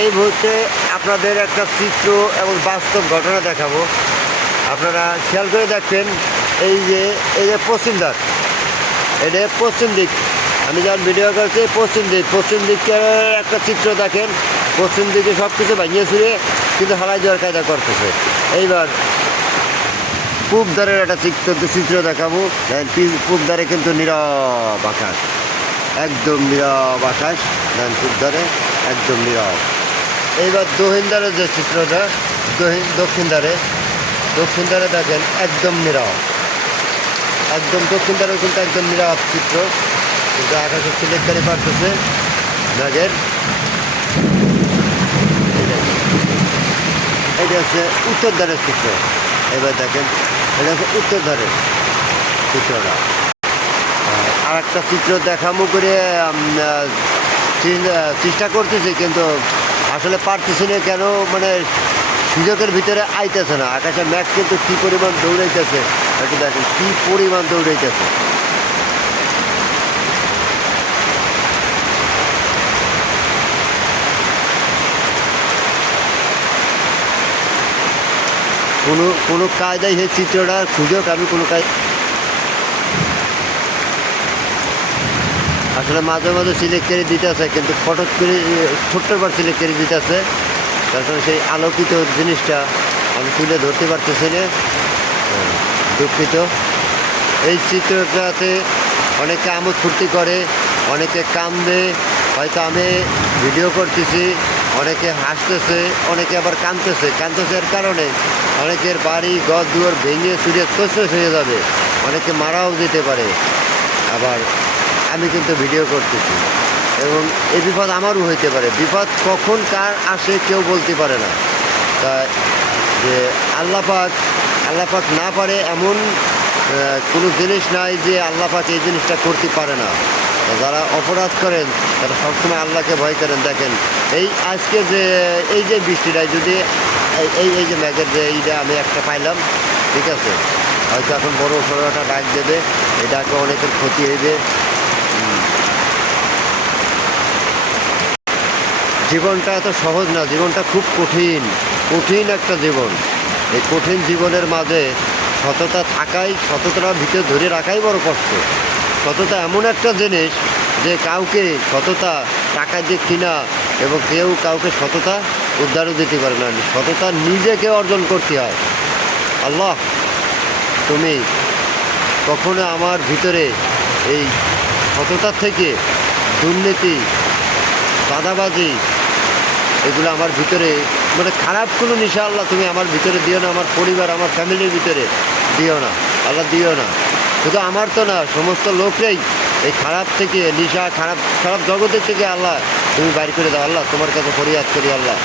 এই মুহূর্তে আপনাদের একটা চিত্র এবং বাস্তব ঘটনা দেখাবো। আপনারা খেয়াল করে দেখবেন, এই যে পশ্চিম দ্বার, এটা পশ্চিম দিক। আমি যখন ভিডিও করছি পশ্চিম দিকের একটা চিত্র দেখেন। পশ্চিম দিকে সব কিছু ভাঙিয়ে ছুড়ে কিন্তু হালাই দেওয়ার কায়দা করতেছে। এইবার পূব দ্বারের একটা চিত্র দেখাবো। পূব দ্বারে কিন্তু নীরব আকাশ, একদম নীরব আকাশ। পূব দ্বারে একদম নীরব। এইবার দক্ষিণ দ্বারের যে চিত্রটা, দক্ষিণ দ্বারে দেখেন একদম নীরব, একদম দক্ষিণ দ্বারেও কিন্তু একদম নীরব চিত্র, কিন্তু আকাশে সিলেক্টারে পারতেছে মেঘের। এটা হচ্ছে উত্তর দ্বারের চিত্র। এবার দেখেন, এটা হচ্ছে উত্তর ধারের চিত্রটা। আর একটা চিত্র দেখামো করে চেষ্টা করতেছি, কিন্তু আসলে পারতেছি না। কেন মানে সুযোগের ভিতরে আইতেছে না। আকাশে মেঘ কিন্তু কী পরিমাণ দৌড়াইতেছে, একটু দেখেন কী পরিমাণ দৌড়াইতেছে। কোনো কায়দায় সেই চিত্রটার সুযোগ আমি কোনো আসলে মাঝে মাঝে সিলেক্ট করে দিতেছে, কিন্তু ফটো করে ছোট্টবার সিলেক্ট করে দিতেছে। তারপরে সেই আলোকিত জিনিসটা আমি তুলে ধরতে পারতেছি না, দুঃখিত। এই চিত্রটাতে অনেকে আমোদ ফুর্তি করে, অনেকে কান্দে। হয়তো আমি ভিডিও করতেছি, অনেকে হাসতেছে, অনেকে আবার কাঁদতেছে। এর কারণে অনেকের বাড়ি ঘর দুয়ার ভেঙে চুরে তছনছ হয়ে যাবে, অনেকে মারাও যেতে পারে। আবার আমি কিন্তু ভিডিও করতেছি, এবং এই বিপদ আমারও হইতে পারে। বিপদ কখন কার আসে কেউ বলতে পারে না। তাই যে আল্লাহ পাক না পারে এমন কোনো জিনিস নাই যে আল্লাহ পাক এই জিনিসটা করতে পারে না। যারা অপরাধ করেন তারা সবসময় আল্লাহকে ভয় করেন। দেখেন আজকে যে এই যে বৃষ্টিটাই যদি এই যে ম্যাগের যে এইটা আমি একটা পাইলাম, ঠিক আছে, হয়তো এখন বড় একটা ডাক দেবে, এই ডাকে অনেকের ক্ষতি হইবে। জীবনটা এত সহজ না, জীবনটা খুব কঠিন একটা জীবন। এই কঠিন জীবনের মাঝে সততার ভিতরে ধরে রাখাই বড় কষ্ট। সততা এমন একটা জিনিস যে কাউকে সততা টাকা দিয়ে কিনা, এবং কেউ কাউকে সততা উদ্ধারও দিতে পারে না। সততা নিজেকে অর্জন করতে হয়। আল্লাহ, তুমি কখনো আমার ভিতরে এই সততার থেকে দুর্নীতি, চাঁদাবাজি, এগুলো আমার ভিতরে মানে খারাপ কোনো নেশা আল্লাহ তুমি আমার ভিতরে দিও না, আমার পরিবার, আমার ফ্যামিলির ভিতরে দিও না আল্লাহ, দিও না। শুধু আমার তো না, সমস্ত লোকরাই এই খারাপ থেকে, নেশা, খারাপ জগতের থেকে আল্লাহ তুমি বাইর করে দাও। আল্লাহ, তোমার কাছে ফরিয়াদ করি আল্লাহ।